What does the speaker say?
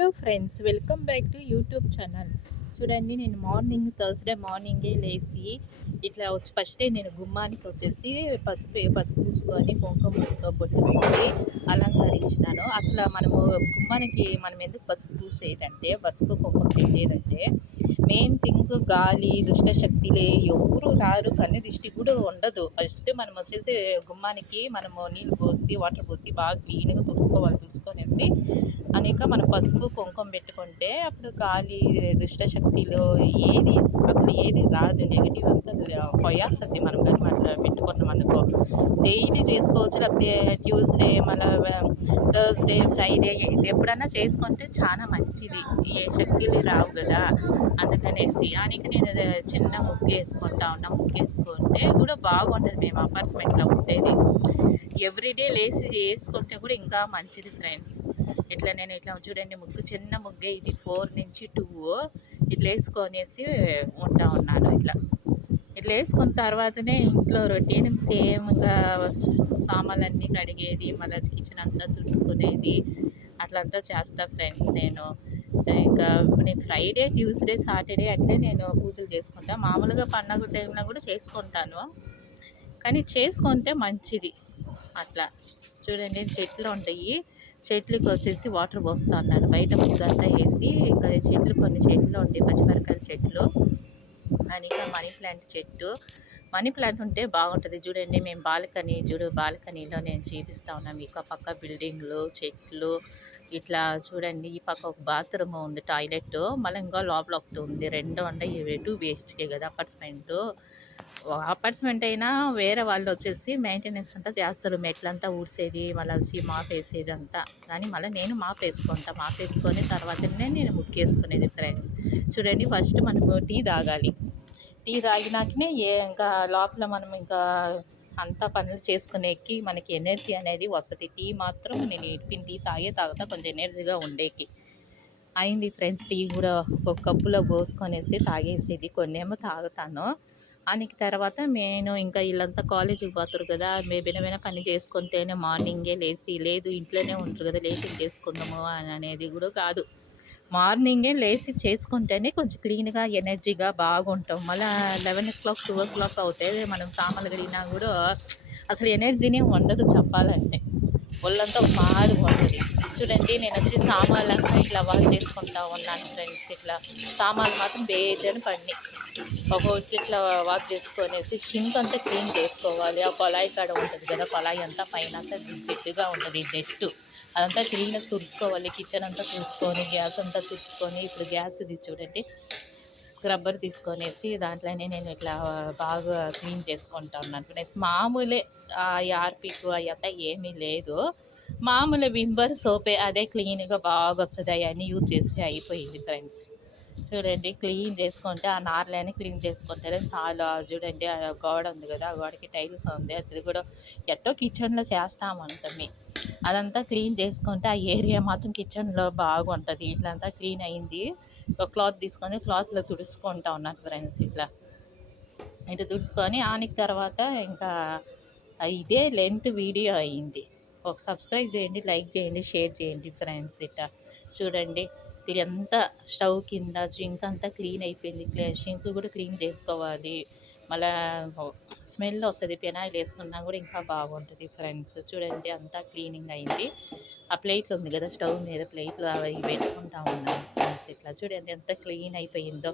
Hello friends, welcome back to YouTube channel. చూడండి, నేను Thursday మార్నింగే లేచి ఇట్లా వచ్చి ఫస్టే నేను గుమ్మానికి వచ్చేసి పసుపు పూసుకొని కుంకుమతో బొట్టు పెట్టి అలంకరించినాను. అసలు గుమ్మానికి మనం ఎందుకు పసుపు పూసేదంటే, పసుపు కుంకుమ పెట్టేదంటే మెయిన్ థింగ్ గాలి దుష్ట శక్తిలే ఎవరు రారు, కన్ని దిష్టి కూడా ఉండదు. ఫస్ట్ మనం వచ్చేసి గుమ్మానికి మనము నీళ్ళు పోసి వాటర్ పోసి బాగా క్లీన్గా తుడుచుకొనేసి అనేక మనం పసుపు కుంకుమ పెట్టుకుంటే అప్పుడు గాలి దుష్ట శక్తిలో ఏది అసలు ఏది రాదు, నెగిటివ్ అంతా పోయేస్తుంది. మనం కానీ అట్లా పెట్టుకున్నాం అనుకో, డైలీ చేసుకోవచ్చు. లేకపోతే ట్యూస్డే మళ్ళీ థర్స్డే ఫ్రైడే ఎప్పుడన్నా చేసుకుంటే చాలా మంచిది. ఏ శక్తులు రావు కదా, అందుకనేసి ఆయనకి నేను చిన్న ముగ్గు వేసుకుంటా ఉన్నా. ముగ్గు వేసుకుంటే కూడా బాగుంటుంది. మేము అపార్ట్మెంట్లో ఉండేది, ఎవ్రీడే లేసి చేసుకుంటే కూడా ఇంకా మంచిది ఫ్రెండ్స్. నేను ఇట్లా చూడండి, చిన్న ముగ్గే ఇది, 4 నుంచి 2 ఇట్లా వేసుకొనేసి ఉంటా ఉన్నాను. ఇట్లా వేసుకున్న తర్వాతనే ఇంట్లో రొటీన్ సేమ్గా సామాన్లన్నీ కడిగేది, మళ్ళీ కిచెన్ అంతా తుడుచుకునేది అట్లంతా చేస్తా ఫ్రెండ్స్. నేను ఫ్రైడే ట్యూస్డే సాటర్డే అట్లే నేను పూజలు చేసుకుంటా. మామూలుగా పండగ టైంలో కూడా చేసుకుంటాను, కానీ చేసుకుంటే మంచిది. అట్లా చూడండి, చెట్లు ఉంటాయి, చెట్లకు వచ్చేసి వాటర్ పోస్తూ ఉన్నాను. బయట ముగ్గంతా వేసి ఇంకా కొన్ని చెట్లు ఉంటాయి, పచ్చిమిరకాయల చెట్లు అని, ఇంకా మనీ ప్లాంట్ ఉంటే బాగుంటుంది. చూడండి, మేము బాల్కనీలో నేను చూపిస్తా ఉన్నాను మీకు. ఆ పక్క బిల్డింగ్లు, చెట్లు ఇట్లా చూడండి. ఈ పక్క ఒక బాత్రూమ్ ఉంది, టాయిలెట్, మళ్ళీ ఇంకా లోపల ఒకటి ఉంది. 2 ఉన్నాయి. 2 BHK కదా అపార్ట్మెంట్ అయినా వేరే వాళ్ళు వచ్చేసి మెయింటెనెన్స్ అంతా చేస్తారు. మెట్లంతా ఊడ్చేది, మళ్ళీ వచ్చి మాప్ వేసేది అంతా. కానీ మళ్ళీ నేను మాప్ వేసుకొని తర్వాతనే నేను ముగ్గేసుకునేది ఫ్రెండ్స్. చూడండి, ఫస్ట్ మనము టీ తాగాలి. టీ తాగినాకనే ఇంకా లోపల మనం ఇంకా అంతా పనులు చేసుకునేకి మనకి ఎనర్జీ అనేది వస్తుంది. టీ మాత్రం నేను ఇప్పిన టీ తాగుతా కొంచెం ఎనర్జీగా ఉండేకి. అయింది ఫ్రెండ్స్, టీ కూడా ఒక కప్పులో పోసుకొనేసి తాగేసేది. కొన్నేమో తాగుతాను. దానికి తర్వాత నేను ఇంకా వీళ్ళంతా కాలేజీకి పోతారు కదా, బినబిన పని చేసుకుంటేనే మార్నింగే లేచి, లేదు ఇంట్లోనే ఉంటారు కదా లేచి చేసుకుందాము అనేది కూడా కాదు. మార్నింగే లేచి చేసుకుంటేనే కొంచెం క్లీన్గా ఎనర్జీగా బాగుంటాం. మళ్ళీ 11 o'clock 2 o'clock అవుతాయి, మనం సామాన్లు కడిగినా కూడా అసలు ఎనర్జీనే ఉండదు చెప్పాలంటే. ఒళ్ళంతా ఒక మాదిరిగా ఉంటుంది. చూడండి, నేను వచ్చి సామాన్లంతా ఇట్లా వాష్ చేసుకుంటా ఉన్నాను ఫ్రెండ్స్. ఇట్లా సామాన్లు మాత్రం బేజని పడినాయి. ఒక్కొక్కటి ఇట్లా వాష్ చేసుకొనేసి సింక్ అంతా క్లీన్ చేసుకోవాలి. ఆ కొలాయి కాడ ఉంటుంది కదా, కొలాయి అంతా పైన అంతా జిడ్డుగా ఉంటుంది, డస్ట్ అదంతా క్లీన్గా తుడుచుకోవాలి. కిచెన్ అంతా తుడుచుకొని, గ్యాస్ అంతా తుడుచుకొని, ఇప్పుడు గ్యాస్ ఇది చూడండి, స్క్రబ్బర్ తీసుకొనేసి దాంట్లోనే నేను ఇట్లా బాగా క్లీన్ చేసుకుంటా ఉన్నాను ఫ్రెండ్స్. మామూలే ఆర్పిక్ అదంతా ఏమీ లేదు, మామూలు వింబర్ సోపే, అదే క్లీన్గా బాగా వస్తుంది. అవన్నీ యూజ్ చేసి అయిపోయింది ఫ్రెండ్స్. చూడండి, క్లీన్ చేసుకుంటే ఆ నార్లని క్లీన్ చేసుకుంటే చాలా. చూడండి, ఆ గోడ ఉంది కదా, ఆ గోడకి టైల్స్ ఉంది, అది కూడా ఎట్టో కిచెన్లో చేస్తామంటామే. అదంతా క్లీన్ చేసుకుంటే ఆ ఏరియా మాత్రం కిచెన్లో బాగుంటుంది. ఇట్లంతా క్లీన్ అయింది. ఒక క్లాత్ తీసుకొని క్లాత్లో తుడుచుకుంటా ఉన్నాను ఫ్రెండ్స్. ఇట్లా తుడుచుకొని ఆనికి తర్వాత ఇంకా ఇదే లెంత్ వీడియో అయింది. ఒక సబ్స్క్రైబ్ చేయండి, లైక్ చేయండి, షేర్ చేయండి ఫ్రెండ్స్. ఇట్లా చూడండి, ఇదంతా స్టవ్ కింద సింక్ అంతా క్లీన్ అయిపోయింది. సింక్ కూడా క్లీన్ చేసుకోవాలి. మళ్ళా స్మెల్ వస్తుంది, పెనాయిల్ వేసుకున్నా కూడా ఇంకా బాగుంటుంది ఫ్రెండ్స్. చూడండి, అంతా క్లీనింగ్ అయింది. ఆ ప్లేట్లు ఉంది కదా, స్టవ్ మీద ప్లేట్లు అవి పెట్టుకుంటా ఉన్నాను ఫ్రెండ్స్. ఇట్లా చూడండి ఎంత క్లీన్ అయిపోయిందో.